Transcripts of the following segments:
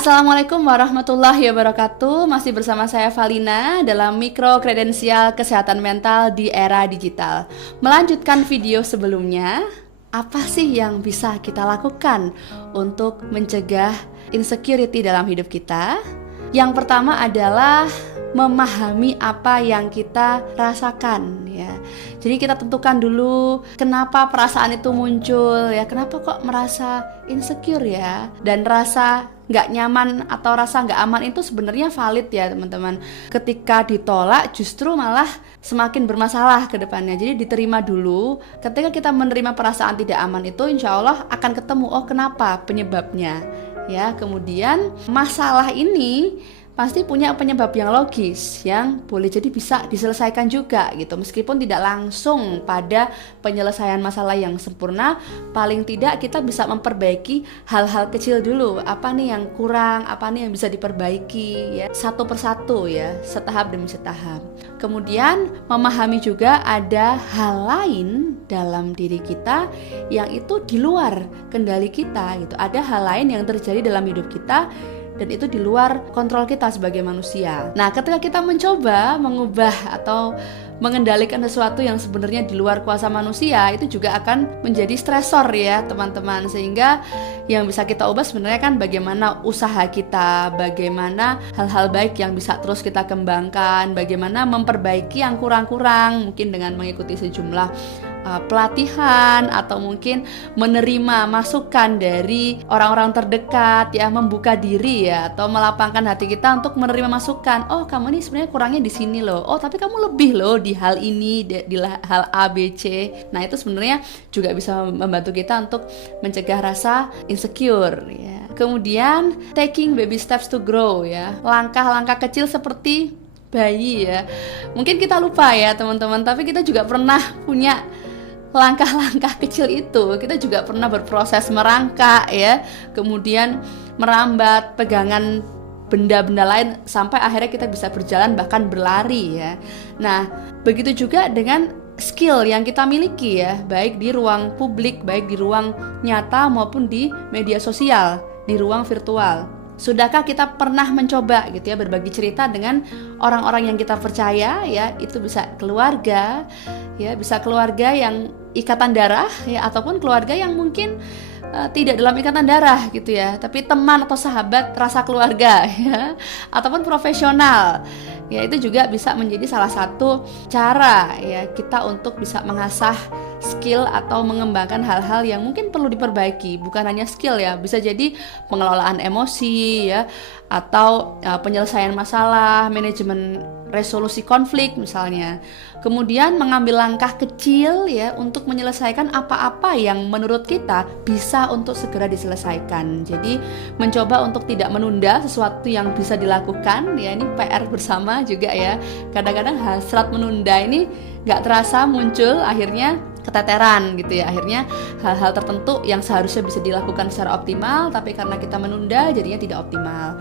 Assalamualaikum warahmatullahi wabarakatuh. Masih bersama saya Valina dalam mikro kredensial kesehatan mental di era digital. Melanjutkan video sebelumnya, apa sih yang bisa kita lakukan untuk mencegah insecurity dalam hidup kita? Yang pertama adalah memahami apa yang kita rasakan, ya. Jadi kita tentukan dulu kenapa perasaan itu muncul, ya. Kenapa kok merasa insecure, ya. Dan rasa nggak nyaman atau rasa nggak aman itu sebenarnya valid, ya teman-teman. Ketika ditolak justru malah semakin bermasalah ke depannya. Jadi diterima dulu. Ketika kita menerima perasaan tidak aman itu, insya Allah akan ketemu, oh kenapa penyebabnya, ya. Kemudian masalah ini pasti punya penyebab yang logis yang boleh jadi bisa diselesaikan juga gitu. Meskipun tidak langsung pada penyelesaian masalah yang sempurna, paling tidak kita bisa memperbaiki hal-hal kecil dulu. Apa nih yang kurang, apa nih yang bisa diperbaiki, ya. Satu persatu, ya, setahap demi setahap. Kemudian memahami juga ada hal lain dalam diri kita yang itu di luar kendali kita gitu. Ada hal lain yang terjadi dalam hidup kita dan itu di luar kontrol kita sebagai manusia. Nah, ketika kita mencoba mengubah atau mengendalikan sesuatu yang sebenarnya di luar kuasa manusia, itu juga akan menjadi stresor, ya teman-teman. Sehingga yang bisa kita ubah sebenarnya kan bagaimana usaha kita, bagaimana hal-hal baik yang bisa terus kita kembangkan, bagaimana memperbaiki yang kurang-kurang, mungkin dengan mengikuti sejumlah pelatihan atau mungkin menerima masukan dari orang-orang terdekat, ya, membuka diri, ya, atau melapangkan hati kita untuk menerima masukan. Oh, kamu ini sebenarnya kurangnya di sini loh. Oh, tapi kamu lebih loh di hal ini, di hal A, B, C. Nah, itu sebenarnya juga bisa membantu kita untuk mencegah rasa insecure, ya. Kemudian taking baby steps to grow, ya. Langkah-langkah kecil seperti bayi, ya. Mungkin kita lupa, ya teman-teman, tapi kita juga pernah punya langkah-langkah kecil itu. Kita juga pernah berproses merangkak, ya, kemudian merambat pegangan benda-benda lain sampai akhirnya kita bisa berjalan bahkan berlari, ya. Nah, begitu juga dengan skill yang kita miliki, ya, baik di ruang publik, baik di ruang nyata maupun di media sosial, di ruang virtual. Sudahkah kita pernah mencoba gitu, ya, berbagi cerita dengan orang-orang yang kita percaya, ya, itu bisa keluarga, ya, bisa keluarga yang ikatan darah, ya, ataupun keluarga yang mungkin tidak dalam ikatan darah gitu, ya, tapi teman atau sahabat rasa keluarga, ya, ataupun profesional, ya, itu juga bisa menjadi salah satu cara, ya, kita untuk bisa mengasah skill atau mengembangkan hal-hal yang mungkin perlu diperbaiki. Bukan hanya skill, ya, bisa jadi pengelolaan emosi, ya, atau penyelesaian masalah, manajemen resolusi konflik misalnya. Kemudian mengambil langkah kecil, ya, untuk menyelesaikan apa-apa yang menurut kita bisa untuk segera diselesaikan. Jadi mencoba untuk tidak menunda sesuatu yang bisa dilakukan, ya, ini PR bersama juga, ya. Kadang-kadang hasrat menunda ini gak terasa muncul, akhirnya keteteran gitu, ya. Akhirnya hal-hal tertentu yang seharusnya bisa dilakukan secara optimal, tapi karena kita menunda jadinya tidak optimal.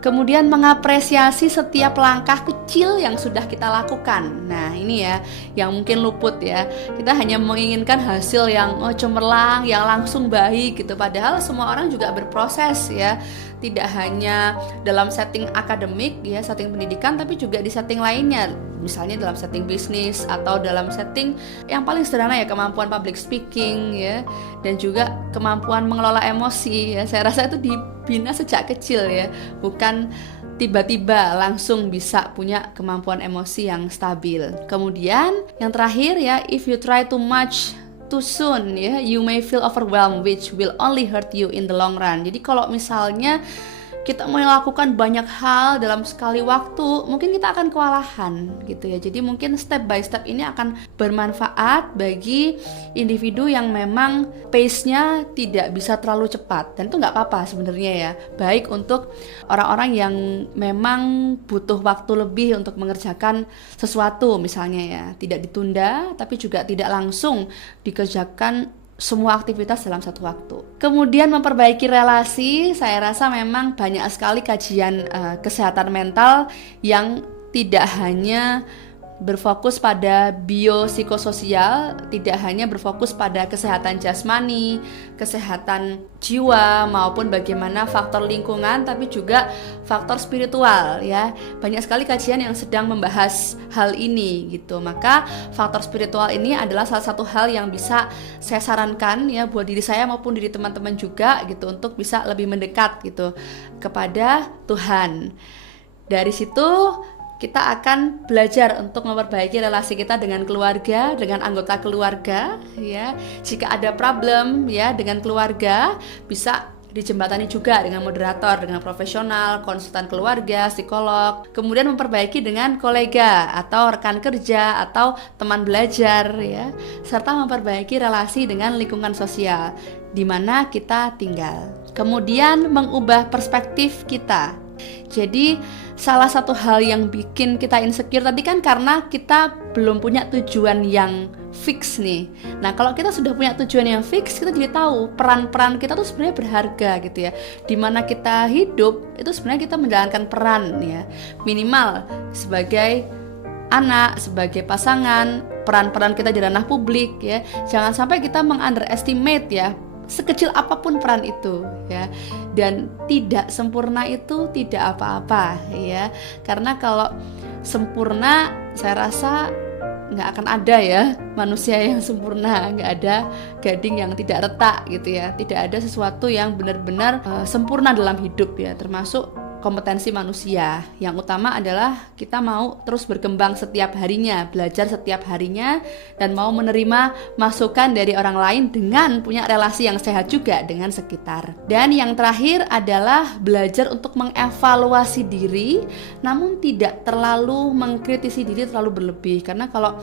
Kemudian mengapresiasi setiap langkah kecil yang sudah kita lakukan. Nah, ini, ya, yang mungkin luput, ya. Kita hanya menginginkan hasil yang cemerlang, yang langsung baik gitu. Padahal semua orang juga berproses, ya. Tidak hanya dalam setting akademik, ya, setting pendidikan, tapi juga di setting lainnya. Misalnya dalam setting bisnis atau dalam setting yang paling sederhana, ya, kemampuan public speaking, ya, dan juga kemampuan mengelola emosi, ya. Saya rasa itu dibina sejak kecil, ya, bukan tiba-tiba langsung bisa punya kemampuan emosi yang stabil. Kemudian yang terakhir, ya, if you try too much too soon, ya, you may feel overwhelmed, which will only hurt you in the long run. Jadi kalau misalnya kita melakukan banyak hal dalam sekali waktu, mungkin kita akan kewalahan gitu, ya. Jadi mungkin step by step ini akan bermanfaat bagi individu yang memang pace-nya tidak bisa terlalu cepat, dan itu nggak apa-apa sebenarnya, ya. Baik untuk orang-orang yang memang butuh waktu lebih untuk mengerjakan sesuatu misalnya, ya, tidak ditunda tapi juga tidak langsung dikerjakan semua aktivitas dalam satu waktu. Kemudian memperbaiki relasi, saya rasa memang banyak sekali kajian kesehatan mental yang tidak hanya berfokus pada biopsikososial, tidak hanya berfokus pada kesehatan jasmani, kesehatan jiwa maupun bagaimana faktor lingkungan, tapi juga faktor spiritual ya. Banyak sekali kajian yang sedang membahas hal ini gitu. Maka faktor spiritual ini adalah salah satu hal yang bisa saya sarankan ya buat diri saya maupun diri teman-teman juga gitu, untuk bisa lebih mendekat gitu kepada Tuhan. Dari situ kita akan belajar untuk memperbaiki relasi kita dengan keluarga, dengan anggota keluarga ya. Jika ada problem ya dengan keluarga, bisa dijembatani juga dengan moderator, dengan profesional, konsultan keluarga, psikolog. Kemudian memperbaiki dengan kolega atau rekan kerja atau teman belajar ya, serta memperbaiki relasi dengan lingkungan sosial di mana kita tinggal. Kemudian mengubah perspektif kita. Jadi salah satu hal yang bikin kita insecure tadi kan karena kita belum punya tujuan yang fix nih. Nah kalau kita sudah punya tujuan yang fix, kita jadi tahu peran-peran kita tuh sebenarnya berharga gitu ya. Dimana kita hidup itu sebenarnya kita menjalankan peran ya. Minimal sebagai anak, sebagai pasangan, peran-peran kita di ranah publik ya. Jangan sampai kita meng-underestimate ya, sekecil apapun peran itu ya. Dan tidak sempurna itu tidak apa-apa ya. Karena kalau sempurna, saya rasa nggak akan ada ya manusia yang sempurna, nggak ada gading yang tidak retak gitu ya. Tidak ada sesuatu yang benar-benar sempurna dalam hidup ya, termasuk kompetensi manusia. Yang utama adalah kita mau terus berkembang setiap harinya, belajar setiap harinya, dan mau menerima masukan dari orang lain dengan punya relasi yang sehat juga dengan sekitar. Dan yang terakhir adalah belajar untuk mengevaluasi diri, namun tidak terlalu mengkritisi diri terlalu berlebih. Karena kalau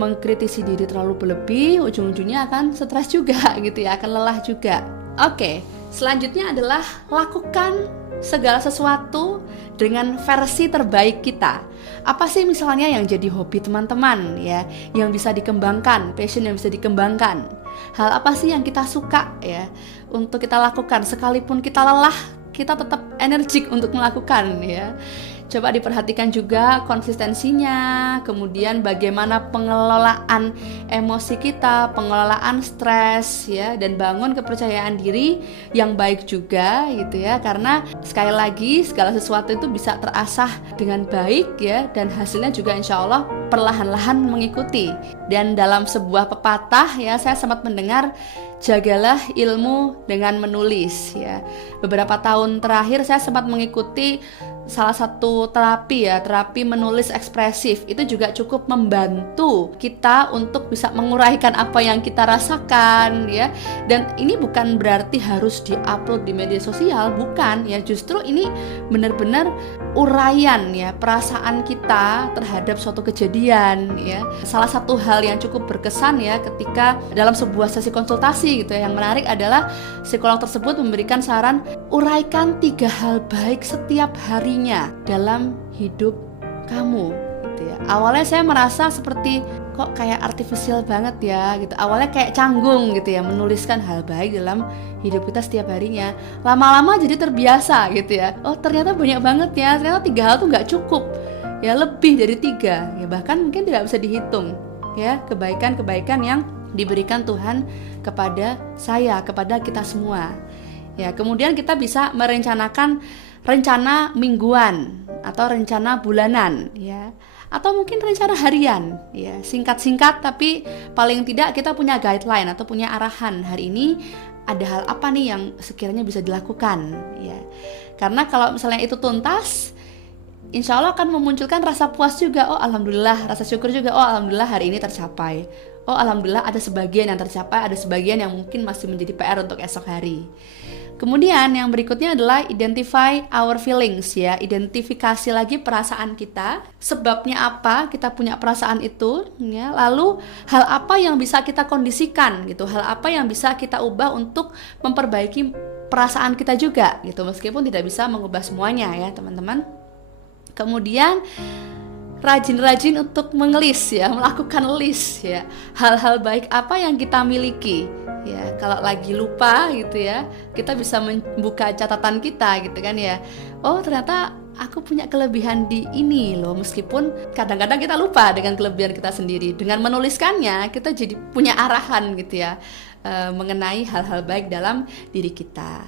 mengkritisi diri terlalu berlebih, ujung-ujungnya akan stres juga gitu ya, akan lelah juga. Oke, selanjutnya adalah lakukan segala sesuatu dengan versi terbaik kita. Apa sih misalnya yang jadi hobi teman-teman ya, yang bisa dikembangkan, passion yang bisa dikembangkan. Hal apa sih yang kita suka ya untuk kita lakukan, sekalipun kita lelah, kita tetap energik untuk melakukan ya. Coba diperhatikan juga konsistensinya, kemudian bagaimana pengelolaan emosi kita, pengelolaan stres ya, dan bangun kepercayaan diri yang baik juga gitu ya. Karena sekali lagi segala sesuatu itu bisa terasah dengan baik ya, dan hasilnya juga insya Allah perlahan-lahan mengikuti. Dan dalam sebuah pepatah ya, saya sempat mendengar, jagalah ilmu dengan menulis ya. Beberapa tahun terakhir saya sempat mengikuti salah satu terapi ya, terapi menulis ekspresif. Itu juga cukup membantu kita untuk bisa menguraikan apa yang kita rasakan ya. Dan ini bukan berarti harus diupload di media sosial, bukan ya. Justru ini benar-benar uraian ya perasaan kita terhadap suatu kejadian ya. Salah satu hal yang cukup berkesan ya ketika dalam sebuah sesi konsultasi gitu ya, yang menarik adalah psikolog tersebut memberikan saran, uraikan 3 hal baik setiap harinya dalam hidup kamu gitu ya. Awalnya saya merasa seperti kok kayak artifisial banget ya gitu. Awalnya kayak canggung gitu ya menuliskan hal baik dalam hidup kita setiap harinya. Lama-lama jadi terbiasa gitu ya. Oh ternyata banyak banget ya. Ternyata 3 hal tuh nggak cukup ya, lebih dari 3 ya, bahkan mungkin tidak bisa dihitung ya kebaikan-kebaikan yang diberikan Tuhan kepada saya, kepada kita semua ya. Kemudian kita bisa merencanakan rencana mingguan atau rencana bulanan ya, atau mungkin rencana harian ya, singkat-singkat tapi paling tidak kita punya guideline atau punya arahan. Hari ini ada hal apa nih yang sekiranya bisa dilakukan ya. Karena kalau misalnya itu tuntas, insya Allah akan memunculkan rasa puas juga. Oh alhamdulillah, rasa syukur juga. Oh alhamdulillah hari ini tercapai. Oh alhamdulillah ada sebagian yang tercapai, ada sebagian yang mungkin masih menjadi PR untuk esok hari. Kemudian yang berikutnya adalah identify our feelings ya, identifikasi lagi perasaan kita, sebabnya apa kita punya perasaan itu ya, lalu hal apa yang bisa kita kondisikan gitu, hal apa yang bisa kita ubah untuk memperbaiki perasaan kita juga gitu, meskipun tidak bisa mengubah semuanya ya teman-teman. Kemudian rajin-rajin untuk mengelis ya, melakukan list ya, hal-hal baik apa yang kita miliki ya. Kalau lagi lupa gitu ya, kita bisa membuka catatan kita gitu kan ya. Oh ternyata aku punya kelebihan di ini loh. Meskipun kadang-kadang kita lupa dengan kelebihan kita sendiri. Dengan menuliskannya kita jadi punya arahan gitu ya, mengenai hal-hal baik dalam diri kita.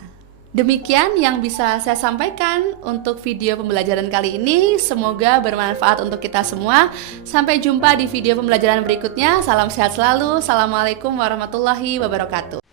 Demikian yang bisa saya sampaikan untuk video pembelajaran kali ini. Semoga bermanfaat untuk kita semua. Sampai jumpa di video pembelajaran berikutnya. Salam sehat selalu. Assalamualaikum warahmatullahi wabarakatuh.